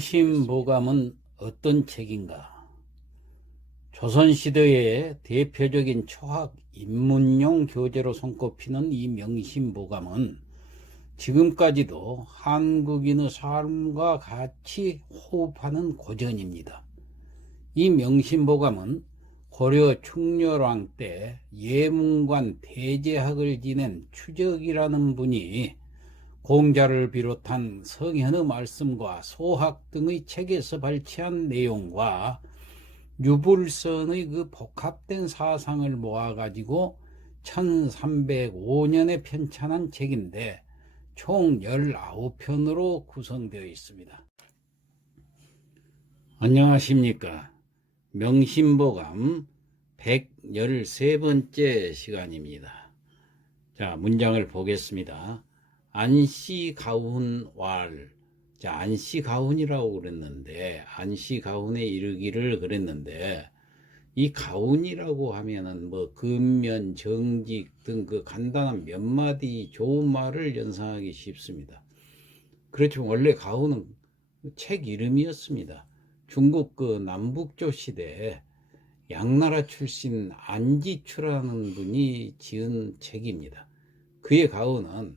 명심보감은 어떤 책인가? 조선시대의 대표적인 초학 입문용 교재로 손꼽히는 이 명심보감은 지금까지도 한국인의 삶과 같이 호흡하는 고전입니다. 이 명심보감은 고려 충렬왕 때 예문관 대제학을 지낸 추적이라는 분이 공자를 비롯한 성현의 말씀과 소학 등의 책에서 발췌한 내용과 유불선의 그 복합된 사상을 모아가지고 1305년에 편찬한 책인데 총 19편으로 구성되어 있습니다. 안녕하십니까. 명심보감 113번째 시간입니다. 자, 문장을 보겠습니다. 안시가훈왈. 자, 안시가훈이라고 그랬는데, 안시가훈에 이르기를 그랬는데, 이 가훈이라고 하면은 뭐 근면, 정직 등 그 간단한 몇 마디 좋은 말을 연상하기 쉽습니다. 그렇지만 원래 가훈은 책 이름이었습니다. 중국 그 남북조 시대에 양나라 출신 안지추라는 분이 지은 책입니다. 그의 가훈은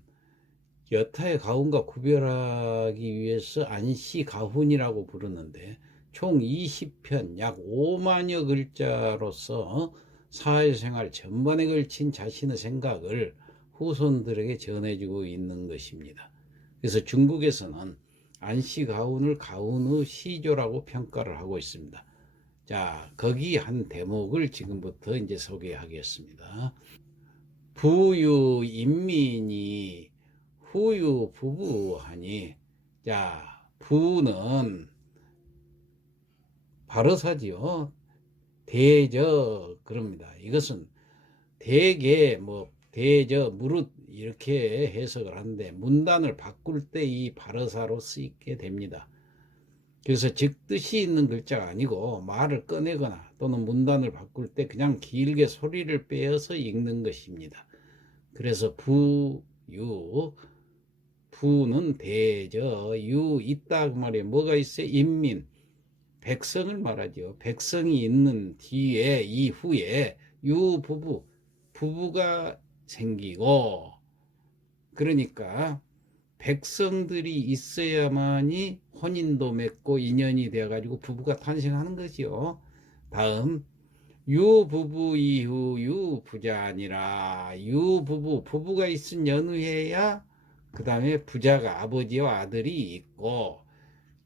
여타의 가훈과 구별하기 위해서 안시 가훈이라고 부르는데 총 20편 약 5만여 글자로서 사회생활 전반에 걸친 자신의 생각을 후손들에게 전해주고 있는 것입니다. 그래서 중국에서는 안시 가훈을 가훈의 시조라고 평가를 하고 있습니다. 자, 거기 한 대목을 지금부터 이제 소개하겠습니다. 부유 인민이 후유 부부하니 자 부는 바로사지요. 대저 그럽니다. 이것은 대개 뭐 대저 무릇 이렇게 해석을 하는데 문단을 바꿀 때 이 바로사로 쓰이게 됩니다. 그래서 즉뜻이 있는 글자가 아니고 말을 꺼내거나 또는 문단을 바꿀 때 그냥 길게 소리를 빼어서 읽는 것입니다. 그래서 부유 부는 대저 유 있다 그 말이에요. 뭐가 있어요? 인민 백성을 말하죠. 백성이 있는 뒤에 이후에 유 부부 부부가 생기고 그러니까 백성들이 있어야만이 혼인도 맺고 인연이 되어 가지고 부부가 탄생하는 거지요. 다음 유 부부 이후 유 부자 아니라 유 부부 부부가 있은 연후에야 그 다음에 부자가 아버지와 아들이 있고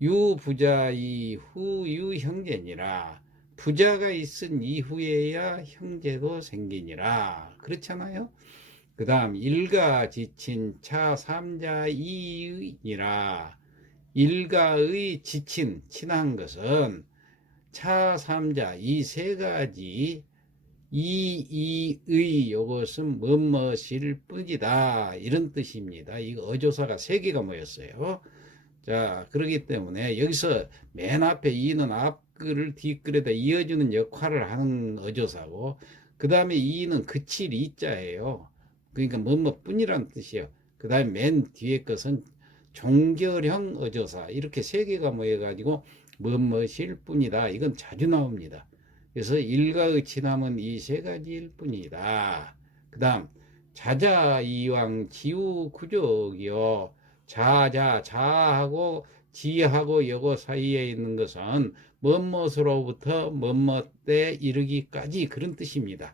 유 부자 이후 유 형제니라. 부자가 있은 이후에야 형제도 생기니라. 그렇잖아요. 그 다음 일가 지친 차 삼자 이이니라. 일가의 지친 친한 것은 차 삼자 이 세 가지 이, 이의 요것은 뭐뭇일 뿐이다. 이런 뜻입니다. 이거 어조사가 세 개가 모였어요. 자, 그렇기 때문에 여기서 맨 앞에 이는 앞글을 뒷글에다 이어주는 역할을 하는 어조사고, 그 다음에 이는 그칠 이 자예요. 그러니까 뭐뭐 뿐이라는 뜻이에요. 그 다음에 맨 뒤에 것은 종결형 어조사. 이렇게 세 개가 모여가지고 뭐뭇일 뿐이다. 이건 자주 나옵니다. 그래서 일가의 친함은 이 세 가지일 뿐이다. 그 다음 자자 이왕 지우 구족이요. 자자 자하고 지하고 여고 사이에 있는 것은 뭐뭇으로부터 뭐뭇때 이르기까지 그런 뜻입니다.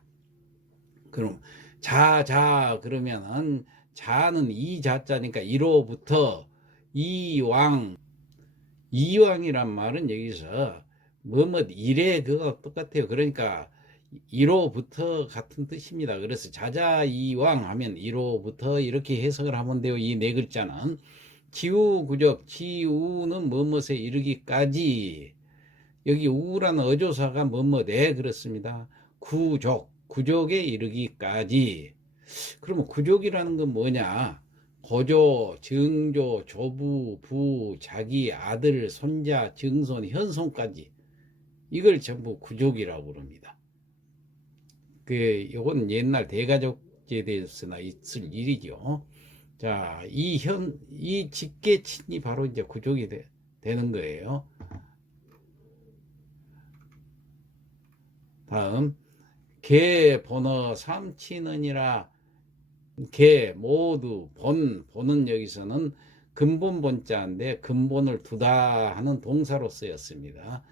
그럼 자자 그러면은 자는 이 자자니까 이로부터 이왕 이왕이란 말은 여기서 뭐뭐 이래 그거 똑같아요. 그러니까 1호부터 같은 뜻입니다. 그래서 자자이왕 하면 1호부터 이렇게 해석을 하면 돼요. 이 네 글자는 지우구적 지우는 뭐뭇에 이르기까지 여기 우라는 어조사가 뭐뭐네 그렇습니다. 구족 구족에 이르기까지 그러면 구족이라는 건 뭐냐? 고조, 증조, 조부, 부, 자기 아들, 손자, 증손, 현손까지 이걸 전부 구족이라고 부릅니다. 그, 요건 옛날 대가족제에 대해서나 있을 일이죠. 자, 이 현, 이 직계친이 바로 이제 구족이 되, 되는 거예요. 다음 개 번호 삼치느니라 개 모두 본 본은 여기서는 근본 본자인데 근본을 두다 하는 동사로 쓰였습니다.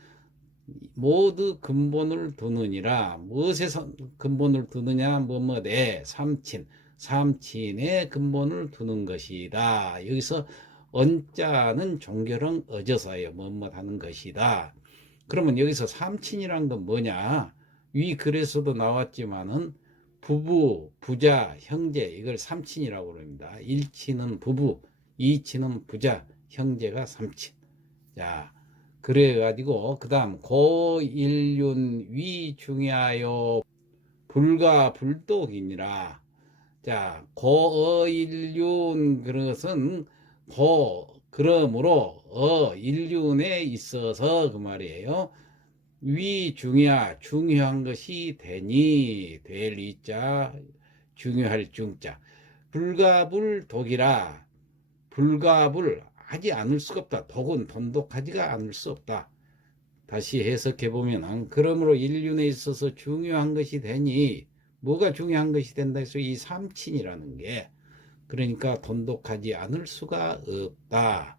모두 근본을 두느니라 무엇에 선- 근본을 두느냐 뭐뭐내 삼친 삼친의 근본을 두는 것이다. 여기서 언자는 종결은 어져서요 뭐뭐 하는 것이다. 그러면 여기서 삼친이란 건 뭐냐? 위 글에서도 나왔지만은 부부, 부자, 형제 이걸 삼친이라고 그럽니다. 일친은 부부, 이친은 부자, 형제가 삼친. 자, 그래가지고 그다음 고일륜 위 중요하여 불가 불독이니라. 자, 고어일륜 그것은 고 그러므로 어 일륜에 있어서 그 말이에요. 위 중야 중요한 것이 되니 될 이자 중요할 중자 불가불 독이라 불가불 하지 않을 수가 없다. 독은 돈독하지가 않을 수 없다. 다시 해석해 보면 그러므로 인륜에 있어서 중요한 것이 되니 뭐가 중요한 것이 된다 해서 이 삼친이라는 게 그러니까 돈독하지 않을 수가 없다.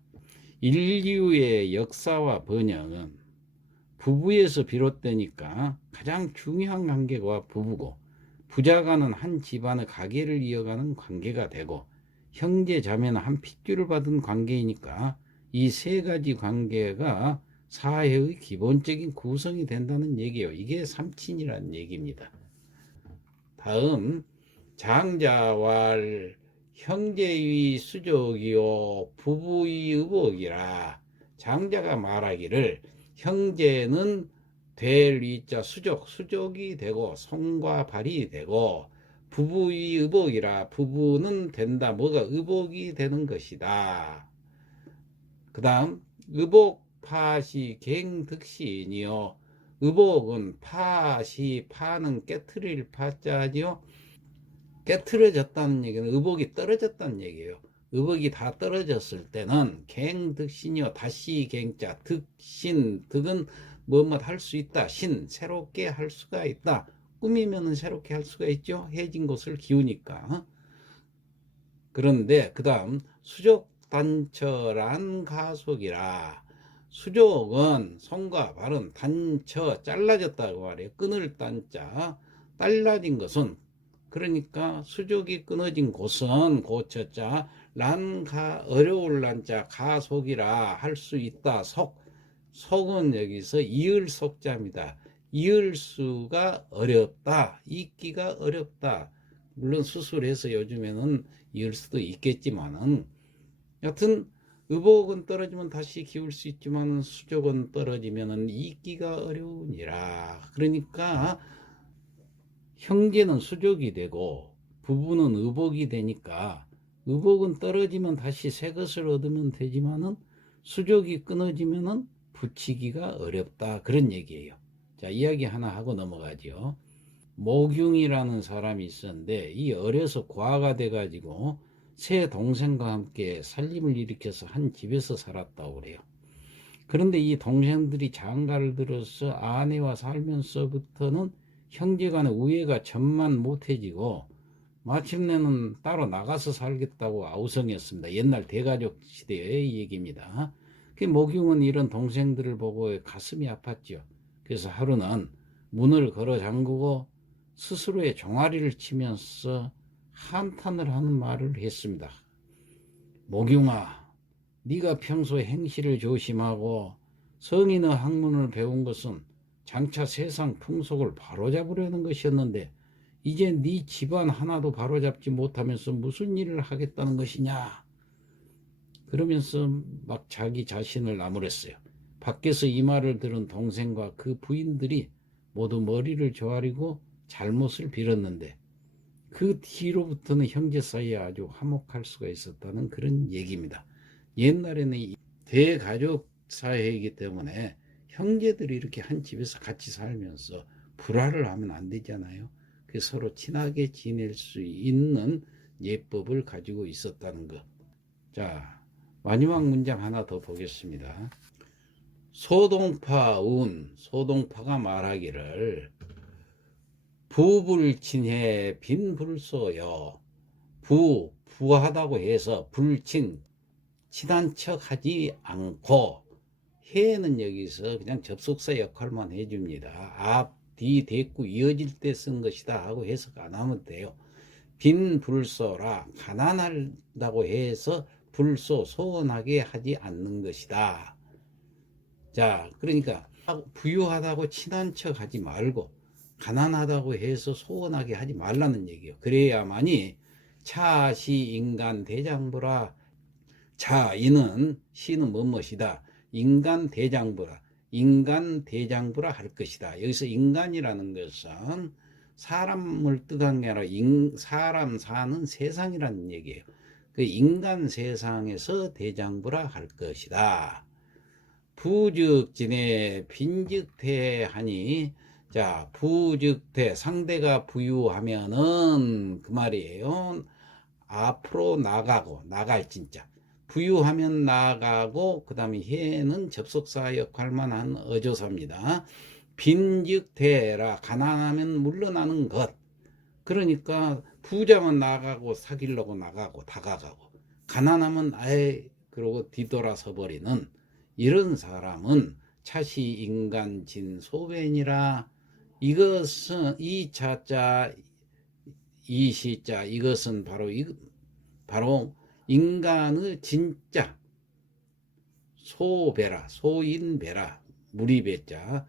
인류의 역사와 번영은 부부에서 비롯되니까 가장 중요한 관계가 부부고 부자가는 한 집안의 가계를 이어가는 관계가 되고 형제 자매는 한 핏줄을 받은 관계이니까 이 세 가지 관계가 사회의 기본적인 구성이 된다는 얘기예요. 이게 삼친이라는 얘기입니다. 다음 장자왈 형제의 수족이요 부부의 의복이라 장자가 말하기를 형제는 될 위자 수족 수족이 되고 손과 발이 되고 부부의 의복이라 부부는 된다. 뭐가 의복이 되는 것이다. 그 다음 의복 파시 갱득시니요. 의복은 파시 파는 깨트릴 파자지요? 깨트려졌다는 얘기는 의복이 떨어졌다는 얘기예요. 의복이 다 떨어졌을 때는 갱득신이요. 다시 갱자 득신 득은 뭐뭐 할 수 있다. 신 새롭게 할 수가 있다 꾸미면은 새롭게 할 수가 있죠. 해진 곳을 기우니까. 그런데 그 다음 수족 단처란 가속이라. 수족은 손과 발은 단처 잘라졌다고 말해요. 끊을 단자 잘라진 것은. 그러니까 수족이 끊어진 곳은 고쳐자 란가 어려울 란자 가속이라 할 수 있다. 속 속은 여기서 이을 속자입니다 이을 수가 어렵다. 잊기가 어렵다. 물론 수술해서 요즘에는 이을 수도 있겠지만은 여튼 의복은 떨어지면 다시 기울 수 있지만 수족은 떨어지면은 잊기가 어려우니라. 그러니까 형제는 수족이 되고 부부는 의복이 되니까 의복은 떨어지면 다시 새 것을 얻으면 되지만은 수족이 끊어지면은 붙이기가 어렵다. 그런 얘기예요. 자 이야기 하나 하고 넘어가죠. 모균이라는 사람이 있었는데 이 어려서 과가 돼가지고 새 동생과 함께 살림을 일으켜서 한 집에서 살았다고 그래요. 그런데 이 동생들이 장가를 들어서 아내와 살면서부터는 형제간의 우애가 전만 못해지고 마침내는 따로 나가서 살겠다고 아우성했습니다. 옛날 대가족 시대의 얘기입니다. 그 모경은 이런 동생들을 보고 가슴이 아팠죠. 그래서 하루는 문을 걸어 잠그고 스스로의 종아리를 치면서 한탄을 하는 말을 했습니다. 모경아, 네가 평소 행실을 조심하고 성인의 학문을 배운 것은 장차 세상 풍속을 바로잡으려는 것이었는데 이제 네 집안 하나도 바로잡지 못하면서 무슨 일을 하겠다는 것이냐 그러면서 막 자기 자신을 나무랬어요 밖에서 이 말을 들은 동생과 그 부인들이 모두 머리를 조아리고 잘못을 빌었는데 그 뒤로부터는 형제 사이에 아주 화목할 수가 있었다는 그런 얘기입니다 옛날에는 이 대가족 사회이기 때문에 형제들이 이렇게 한 집에서 같이 살면서 불화를 하면 안 되잖아요. 그 서로 친하게 지낼 수 있는 예법을 가지고 있었다는 것. 자, 마지막 문장 하나 더 보겠습니다. 소동파 운, 소동파가 말하기를 부불친해 빈불소여 부, 부하다고 해서 불친, 친한 척 하지 않고 해는 여기서 그냥 접속사 역할만 해줍니다. 앞, 뒤, 대꾸 이어질 때 쓴 것이다 하고 해석 안 하면 돼요. 빈 불소라 가난하다고 해서 불소 소원하게 하지 않는 것이다. 자, 그러니까 부유하다고 친한 척 하지 말고 가난하다고 해서 소원하게 하지 말라는 얘기예요. 그래야만이 차시 인간 대장부라 자 이는 시는 뭐뭇이다 인간 대장부라 인간 대장부라 할 것이다. 여기서 인간이라는 것은 사람을 뜻한 게 아니라 인, 사람 사는 세상이라는 얘기예요. 그 인간 세상에서 대장부라 할 것이다. 부즉진에 빈즉태하니 자 부즉태 상대가 부유하면은 그 말이에요. 앞으로 나가고 나갈 진짜 부유하면 나가고 그 다음에 해는 접속사 역할만 한 어조사입니다. 빈즉대라 가난하면 물러나는 것 그러니까 부자면 나가고 사귀려고 나가고 다가가고 가난하면 아예 그러고 뒤돌아서 버리는 이런 사람은 차시 인간 진 소변이라 이것은 이 자자 이 시자 이것은 바로 이 바로 인간의 진짜 소배라 소인배라 무리배자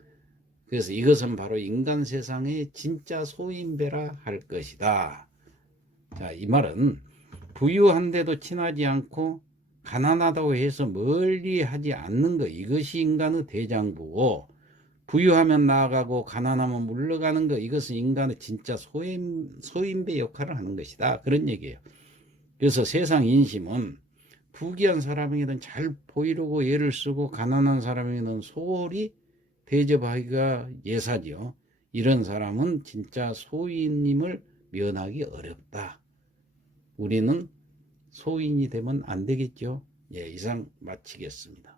그래서 이것은 바로 인간 세상의 진짜 소인배라 할 것이다. 자, 이 말은 부유한데도 친하지 않고 가난하다고 해서 멀리 하지 않는 것 이것이 인간의 대장부고 부유하면 나아가고 가난하면 물러가는 것 이것은 인간의 진짜 소인, 소인배 역할을 하는 것이다. 그런 얘기예요. 그래서 세상 인심은 부귀한 사람에게는 잘 보이려고 애를 쓰고 가난한 사람에게는 소홀히 대접하기가 예사죠. 이런 사람은 진짜 소인임을 면하기 어렵다. 우리는 소인이 되면 안 되겠죠. 예, 이상 마치겠습니다.